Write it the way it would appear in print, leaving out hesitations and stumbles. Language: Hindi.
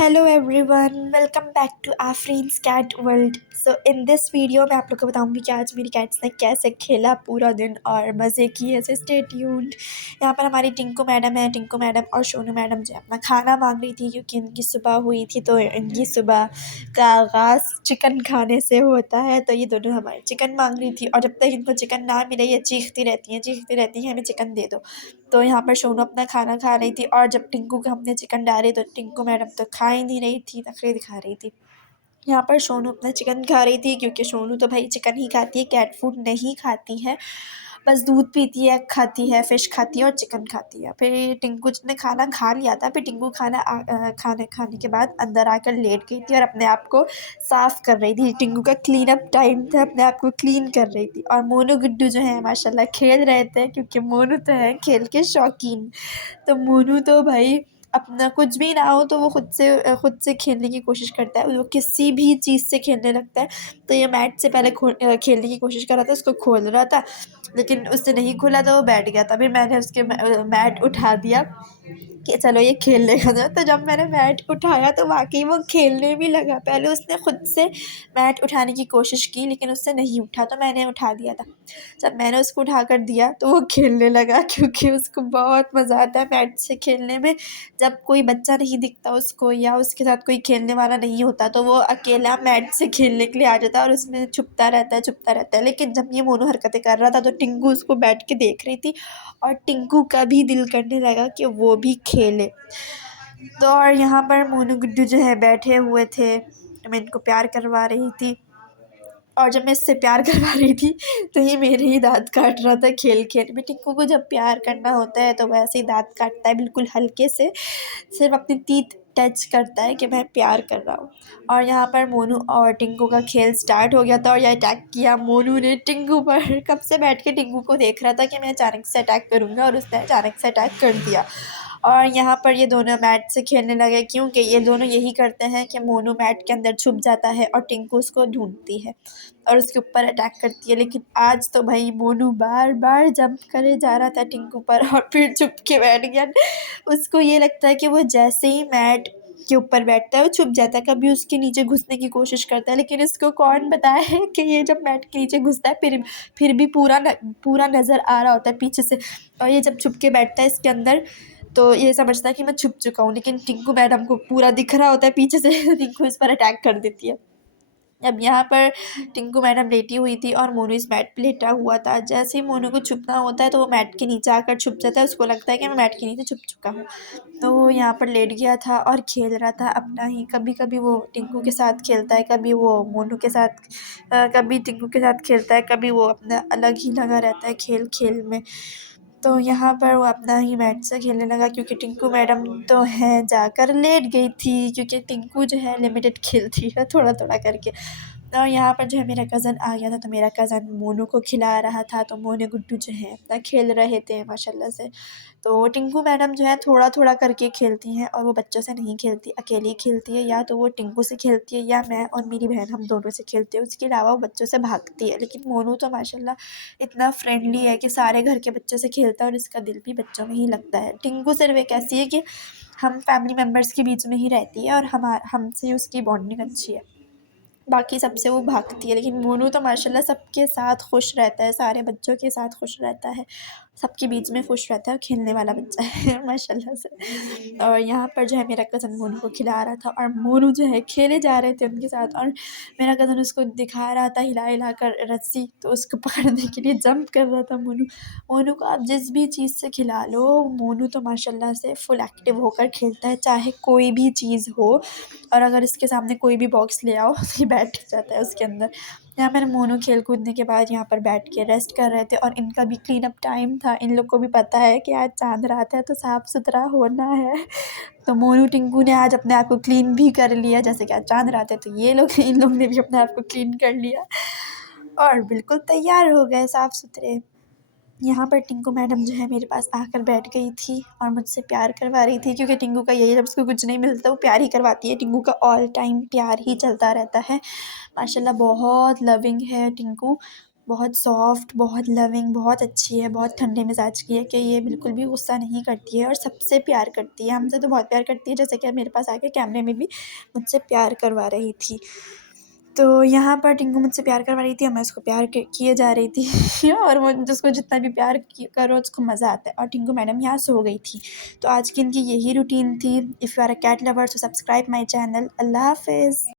Hello everyone, welcome back to Afreen's cat world. So in this video मैं आप लोग को बताऊंगी कि आज मेरी कैट्स ने कैसे खेला पूरा दिन और मज़े किए। से स्टे ट्यून्ड। यहाँ पर हमारी टिंकू मैडम है। टिंकू मैडम और सोनू मैडम जो अपना खाना मांग रही थी क्योंकि इनकी सुबह हुई थी, तो इनकी सुबह का आगाज़ चिकन खाने से होता है। तो ये दोनों हमारे चिकन मांग रही थी और जब तक इनको चिकन ना मिले ये चीखती रहती हैं हमें चिकन दे दो। तो यहाँ पर सोनू अपना खाना खा रही थी और जब टिंकू को हमने चिकन डाले तो टिंकू मैडम तो खा ही नहीं रही थी, नखरे दिखा रही थी। यहाँ पर सोनू अपना चिकन खा रही थी क्योंकि सोनू तो भाई चिकन ही खाती है, कैट फूड नहीं खाती है। बस दूध पीती है, खाती है, फ़िश खाती है और चिकन खाती है। फिर टिंकू ने खाना खा लिया था। फिर टिंकू खाने खाने के बाद अंदर आकर लेट गई थी और अपने आप को साफ़ कर रही थी। टिंकू का क्लीन अप टाइम था, अपने आप को क्लीन कर रही थी। और मोनू गुड्डू जो है माशाल्लाह खेल रहे थे क्योंकि मोनू तो है खेल के शौकीन। तो मोनू तो भाई अपना कुछ भी ना हो तो वो खुद से खेलने की कोशिश करता है। वो किसी भी चीज़ से खेलने लगता है। तो ये मैट से पहले खेलने की कोशिश कर रहा था, उसको खोल रहा था, लेकिन उससे नहीं खुला तो वो बैठ गया था। फिर मैंने उसके मैट उठा दिया कि चलो ये खेल लेगा जो। तो जब मैंने मैट उठाया तो वाक़ई वो खेलने भी लगा। पहले उसने खुद से मैट उठाने की कोशिश की लेकिन उससे नहीं उठा, तो मैंने उठा दिया था। जब मैंने उसको उठाकर दिया तो वो खेलने लगा क्योंकि उसको बहुत मज़ा आता है मैट से खेलने में। जब कोई बच्चा नहीं दिखता उसको या उसके साथ कोई खेलने वाला नहीं होता तो वो अकेला मैट से खेलने के लिए आ जाता है और उसमें छुपता रहता है। लेकिन जब ये मोनू हरकतें कर रहा था तो टिंकू उसको बैठ के देख रही थी और टिंकू का भी दिल करने लगा कि वो भी खेले। तो और यहाँ पर मोनू गुड्डू जो है बैठे हुए थे, तो मैं इनको प्यार करवा रही थी। और जब मैं इससे प्यार करवा रही थी तो ये मेरे ही दाँत काट रहा था खेल-खेल में। टिक्कू को जब प्यार करना होता है तो वैसे ही दाँत काटता है बिल्कुल हल्के से, सिर्फ़ अपनी टीथ टच करता है कि मैं प्यार कर रहा हूँ। और यहाँ पर मोनू और टिंकू का खेल स्टार्ट हो गया था और ये अटैक किया मोनू ने टिंकू पर। कब से बैठ के टिंकू को देख रहा था कि मैं अचानक से अटैक करूँगा और उसने अचानक से अटैक कर दिया। और यहाँ पर ये दोनों मैट से खेलने लगे क्योंकि ये दोनों यही करते हैं कि मोनू मैट के अंदर छुप जाता है और टिंकू उसको ढूँढती है और उसके ऊपर अटैक करती है। लेकिन आज तो भाई मोनू बार-बार जंप करे जा रहा था टिंकू पर और फिर छुप के बैठ गया। उसको ये लगता है कि वो जैसे ही मैट के ऊपर बैठता है वो छुप जाता है, कभी उसके नीचे घुसने की कोशिश करता है, लेकिन इसको कौन बताए है कि ये जब मैट के नीचे घुसता है फिर भी पूरा नज़र आ रहा होता है पीछे से। और ये जब छुप के बैठता है इसके अंदर तो ये समझता है कि मैं छुप चुका हूँ, लेकिन टिंकू मैडम को पूरा दिख रहा होता है पीछे से। टिंकू इस पर अटैक कर देती है। अब यहाँ पर टिंकू मैडम लेटी हुई थी और मोनू इस मैट पे लेटा हुआ था। जैसे ही मोनू को छुपना होता है तो वो मैट के नीचे आकर छुप जाता है, उसको लगता है कि मैं मैट के नीचे छुप चुका हूँ। तो वो यहाँ पर लेट गया था और खेल रहा था अपना ही। कभी-कभी वो टिंकू के साथ खेलता है, कभी वो मोनू के साथ कभी टिंकू के साथ खेलता है, कभी वो अपना अलग ही लगा रहता है खेल-खेल में। तो यहाँ पर वो अपना ही मैट से खेलने लगा क्योंकि टिंकू मैडम तो हैं जाकर लेट गई थी क्योंकि टिंकू जो है लिमिटेड खेलती है थोड़ा-थोड़ा करके। और यहाँ पर जो है मेरा कज़न आ गया था तो मेरा कज़न मोनू को खिला रहा था, तो मोनू गुड्डू जो है अपना खेल रहे थे माशाल्लाह से। तो टिंकू मैडम जो है थोड़ा-थोड़ा करके खेलती हैं और वो बच्चों से नहीं खेलती, अकेली खेलती है। या तो वो टिंकू से खेलती है या मैं और मेरी बहन हम दोनों से खेलती है। उसके अलावा वो बच्चों से भागती है। लेकिन मोनू तो माशाल्लाह इतना फ्रेंडली है कि सारे घर के बच्चों से खेलता है और इसका दिल भी बच्चों में ही लगता है। टिंकू सिर्फ़ एक ऐसी है कि हम फैमिली मेंबर्स के बीच में ही रहती है और हमसे उसकी बॉन्डिंग अच्छी है। बाकी सबसे वो भागती है, लेकिन मोनू तो माशाल्लाह सबके साथ खुश रहता है, सारे बच्चों के साथ खुश रहता है, सबके बीच में खुश रहता है और खेलने वाला बच्चा है माशाल्लाह से। और यहाँ पर जो है मेरा कज़न मोनू को खिला रहा था और मोनू जो है खेले जा रहे थे उनके साथ और मेरा कज़न उसको दिखा रहा था हिला-हिला कर रस्सी, तो उसको पकड़ने के लिए जंप कर रहा था मोनू। मोनू को आप जिस भी चीज़ से खिला लो, मोनू तो माशाल्लाह से फुल एक्टिव होकर खेलता है, चाहे कोई भी चीज़ हो। और अगर इसके सामने कोई भी बॉक्स ले आओ तो ये बैठ जाता है उसके अंदर। यहाँ पर मोनू खेल कूदने के बाद यहाँ पर बैठ के रेस्ट कर रहे थे और इनका भी क्लीन अप टाइम था। इन लोग को भी पता है कि आज चाँद रात है तो साफ़-सुथरा होना है। तो मोनू टिंकू ने आज अपने आप को क्लीन भी कर लिया, जैसे कि आज चाँद रात है तो ये लोग इन लोग ने भी अपने आप को क्लीन कर लिया और बिल्कुल तैयार हो गए साफ़-सुथरे। यहाँ पर टिंकू मैडम जो है मेरे पास आकर बैठ गई थी और मुझसे प्यार करवा रही थी क्योंकि टिंकू का यही, जब उसको कुछ नहीं मिलता वो प्यार ही करवाती है। टिंकू का ऑल टाइम प्यार ही चलता रहता है। माशाल्लाह बहुत लविंग है टिंकू, बहुत सॉफ्ट, बहुत लविंग, बहुत अच्छी है, बहुत ठंडे मिजाज की है कि ये बिल्कुल भी गुस्सा नहीं करती है और सबसे प्यार करती है। हमसे तो बहुत प्यार करती है, जैसे कि अब मेरे पास आके कैमरे में भी मुझसे प्यार करवा रही थी। तो यहाँ पर टिंकू मुझसे प्यार करवा रही थी और मैं उसको प्यार किए जा रही थी और वो जिसको जितना भी प्यार करो उसको मज़ा आता है। और टिंकू मैडम यहाँ सो गई थी। तो आज की इनकी यही रूटीन थी। If you are a cat lover so subscribe my channel. अल्लाह हाफ़िज़।